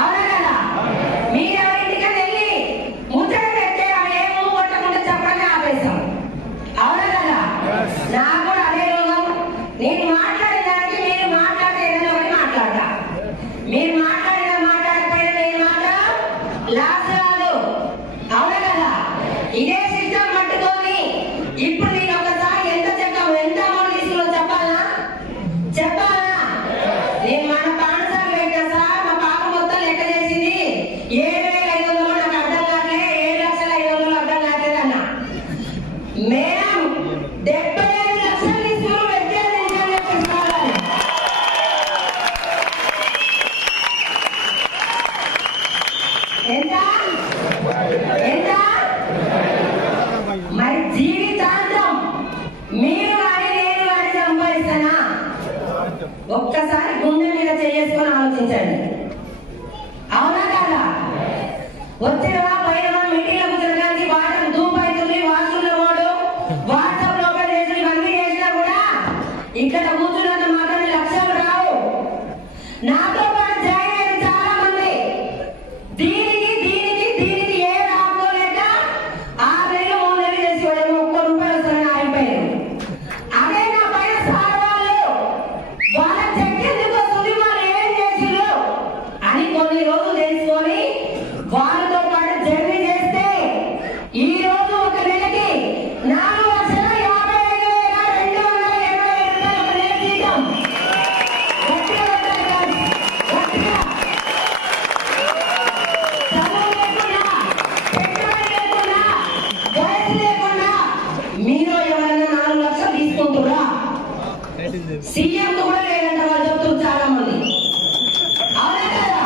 అవునా కదా? మీరెవరింటికని వెళ్ళి ముచ్చట పెడితే అవి ఏమో కొట్టకుండా చెప్పడమే ఆపేస్తాం. అవునా కదా? నాకు కూడా అదే రోగం. నేను మాట్లాడిన దానికి మీరు మాట్లాడితే ఏదైనా ఒకటి మాట్లాడతా. మీరు మాట్లాడినా మాట్లాడకపోయినా నేను మాట లాస్ రాదు. అవునా కదా? ఇదే సిస్టమ్ పట్టుకొని ఇప్పుడు నేను ఒకసారి ఎంత అమౌంట్ తీసుకున్నా చెప్పాలా? నేను మన పాఠశాల పెట్టిన సార్ మా పాప మొత్తం లెక్క చేసింది 7,500 నాకు అర్థం కావట్లే, 7,500,000 అర్థం కావట్లేదు అన్న. మేడం 75 లక్షలు తీసుకుని పెట్టేది ఎంత మరి జీవితాంతం మీరు కానీ నేను కానీ సంపాదిస్తానా? ఒక్కసారి గుండె మీద చేసుకొని ఆలోచించండి. అవునా కదా? వచ్చినవా పోయినవా మీటింగ్లో కూర్చోడానికి వాటర్ ధూప్ అవుతుంది, వాష్రూమ్లో పోడు, వాట్సాప్ లో ఓపెన్ చేసి ఇవన్నీ చేసినా కూడా ఇక్కడ కూర్చున్నంత మాత్రం లక్ష్యాలు రావు. నాతో పాటు జాయిన్ అయ్యారు చాలా మంది. దీనికి ఏ రాకపోలేక 6 నెలలు 3 నెలలు చేసి వాడు ₹1 వస్తారని ఆగిపోయారు. అదే నా పైన సార్ వాళ్ళ చెక్ ఎందుకు వస్తుంది, వాళ్ళు ఏం చేసిండ్రు అని కొన్ని రోజులు తెలుసుకొని వాళ్ళతో పాటు జర్నీ చేస్తే ఈ రోజు ఒక నెలకి 4,55,280 ఒక నెల జీతం. చదువు లేకుండా, పెట్టుబడి లేకుండా, వయసు లేకుండా మీరు ఎవరైనా 4 లక్షలు తీసుకుంటురా? సీఎం కూడా లేదంట వాళ్ళు చెప్తున్నారు చాలా మంది. అవునా కదా?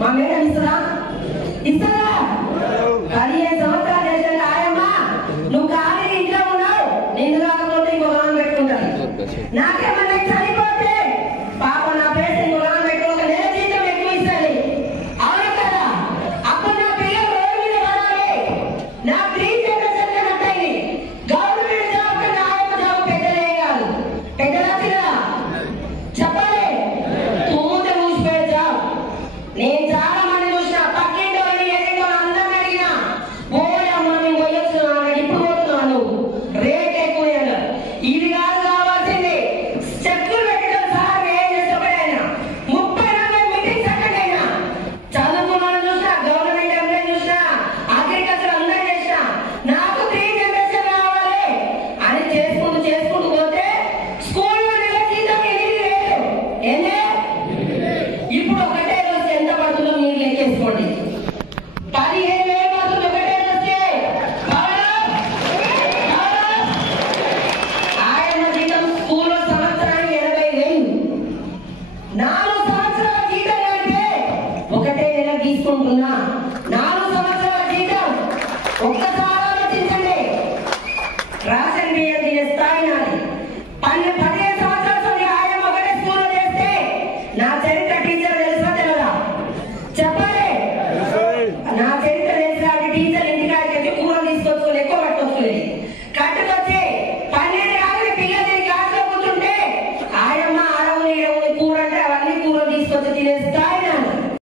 మా మేడం ఇస్తుందా? ఇస్తుందా?